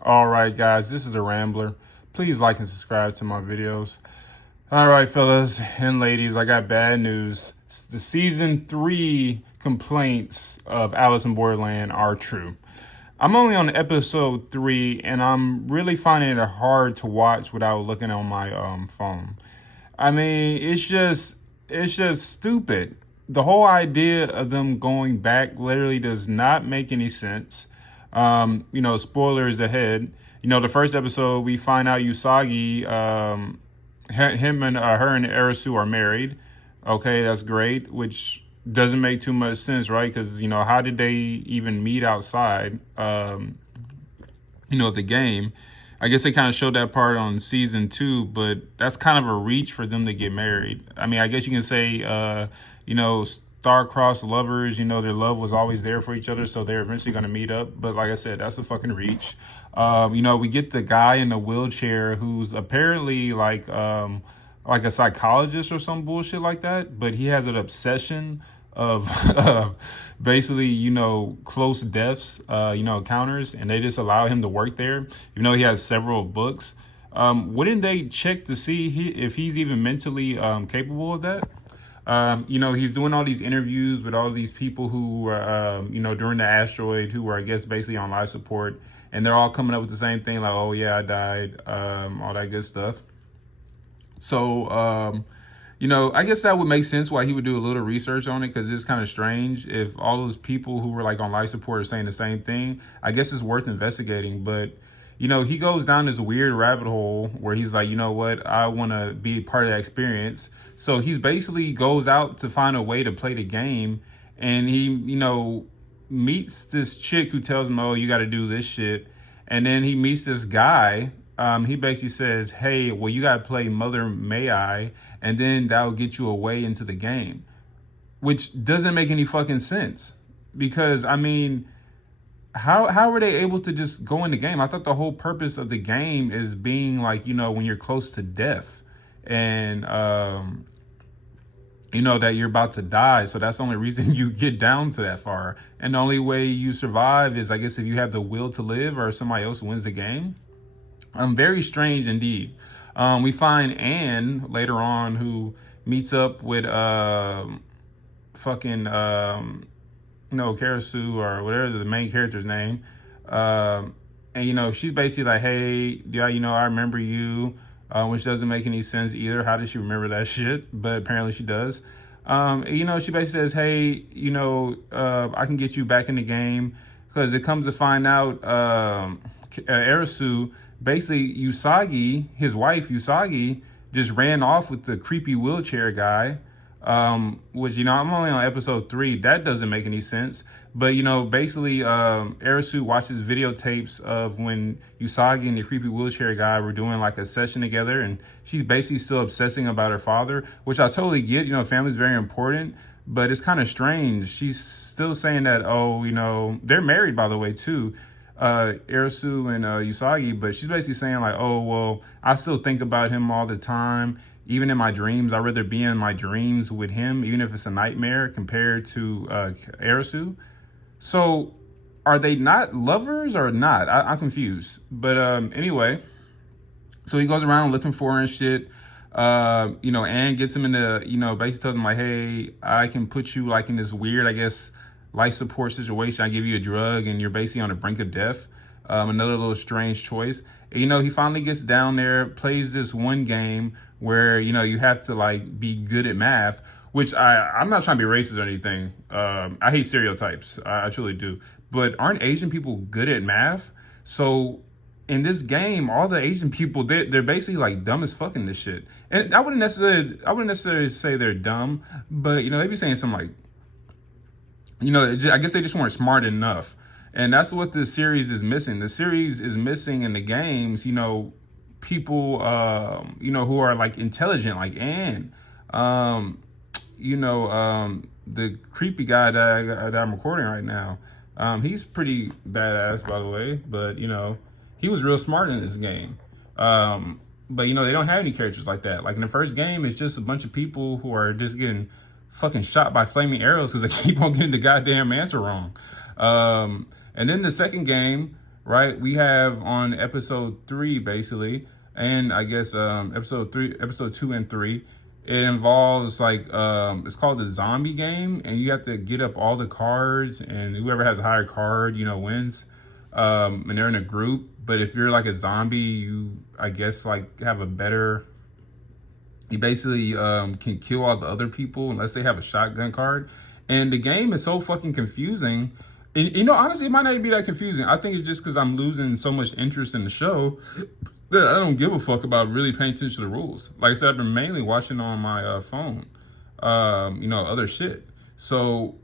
All right, guys, this is the Rambler. Please like and subscribe to my videos. All right, fellas and ladies, I got bad news. The season 3 complaints of Alice in Borderland are true. I'm only on episode 3, and I'm really finding it hard to watch without looking on my phone. I mean, it's just stupid. The whole idea of them going back literally does not make any sense. Spoilers ahead. The first episode we find out Usagi, him and her and Arisu are married. Okay, that's great. Which doesn't make too much sense, right? Because how did they even meet outside? The game. I guess they kind of showed that part on season 2, but that's kind of a reach for them to get married. I mean, I guess you can say, star-crossed lovers, their love was always there for each other, so they're eventually going to meet up. But like I said, that's a fucking reach. We get the guy in the wheelchair who's apparently like a psychologist or some bullshit like that, but he has an obsession of basically, close deaths, encounters, and they just allow him to work there, even though he has several books. Wouldn't they check to see if he's even mentally capable of that? He's doing all these interviews with all these people who are, during the asteroid, who were, I guess, basically on life support, and they're all coming up with the same thing, like, oh yeah, I died, all that good stuff. So, I guess that would make sense why he would do a little research on it, because it's kind of strange if all those people who were like on life support are saying the same thing. I guess it's worth investigating, but he goes down this weird rabbit hole where he's like, you know what, I want to be part of that experience. So he's basically goes out to find a way to play the game, and he, meets this chick who tells him, oh, you got to do this shit. And then he meets this guy. He basically says, hey, well, you got to play Mother May I, and then that'll get you away into the game, which doesn't make any fucking sense. Because, I mean, how were they able to just go in the game? I thought the whole purpose of the game is being like, when you're close to death and, that you're about to die. So that's the only reason you get down to that far. And the only way you survive is, I guess, if you have the will to live or somebody else wins the game. Very strange indeed. We find Anne later on, who meets up with Karasu, or whatever the main character's name. And she's basically like, hey, yeah, I remember you, which doesn't make any sense either. How does she remember that shit? But apparently she does. She basically says, hey, I can get you back in the game, because it comes to find out Arisu, basically Usagi, his wife Usagi, just ran off with the creepy wheelchair guy, which, I'm only on episode 3. That doesn't make any sense. But, basically, Arisu watches videotapes of when Usagi and the creepy wheelchair guy were doing like a session together, and she's basically still obsessing about her father, which I totally get. Family's very important, but it's kind of strange. She's still saying that, oh, they're married, by the way, too. Arisu and Usagi, but she's basically saying like, oh, well, I still think about him all the time. Even in my dreams, I'd rather be in my dreams with him, even if it's a nightmare, compared to Arisu. So are they not lovers or not? I'm confused. But anyway, so he goes around looking for her and shit. Anne gets him into, basically tells him like, hey, I can put you like in this weird, I guess, life support situation. I give you a drug and you're basically on the brink of death. Another little strange choice. And, he finally gets down there, plays this one game where, you have to like be good at math, which I'm not trying to be racist or anything. I hate stereotypes. I truly do. But aren't Asian people good at math? So in this game, all the Asian people, they're basically like dumb as fuck in this shit. And I wouldn't necessarily say they're dumb, but, they be saying something like, I guess they just weren't smart enough. And that's what the series is missing. The series is missing in the games, people, who are like intelligent, like Anne, the creepy guy that I'm recording right now. He's pretty badass, by the way, but, he was real smart in this game. But, they don't have any characters like that. Like in the first game, it's just a bunch of people who are just getting fucking shot by flaming arrows because they keep on getting the goddamn answer wrong. And then the second game, right? We have on episode 3, basically, and I guess episode 2 and 3. It involves like it's called the zombie game, and you have to get up all the cards, and whoever has a higher card, wins. And they're in a group, but if you're like a zombie, you I guess like have a better. You basically can kill all the other people unless they have a shotgun card, and the game is so fucking confusing. And, honestly, it might not be that confusing. I think it's just because I'm losing so much interest in the show that I don't give a fuck about really paying attention to the rules. Like I said, I've been mainly watching on my phone, other shit. So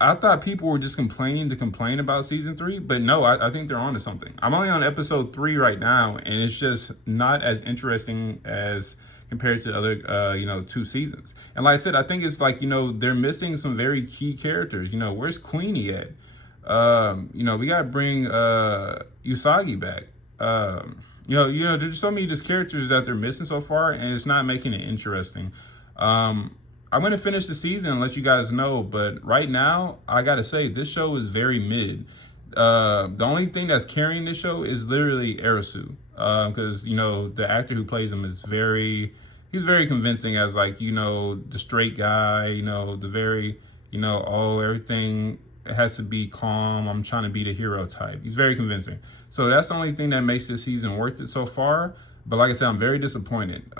I thought people were just complaining to complain about season 3, but no, I think they're onto something. I'm only on episode 3 right now, and it's just not as interesting as compared to the other, 2 seasons. And like I said, I think it's like, they're missing some very key characters. Where's Queenie at? We gotta bring Usagi back. There's so many just characters that they're missing so far, and it's not making it interesting. I'm gonna finish the season and let you guys know, but right now I gotta say this show is very mid. The only thing that's carrying this show is literally Arisu, because the actor who plays him is he's very convincing as like the straight guy, the very everything has to be calm. I'm trying to be the hero type. He's very convincing. So that's the only thing that makes this season worth it so far. But like I said, I'm very disappointed.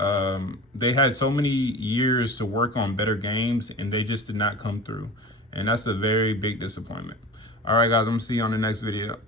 They had so many years to work on better games, and they just did not come through. And that's a very big disappointment. All right, guys, I'm going to see you on the next video.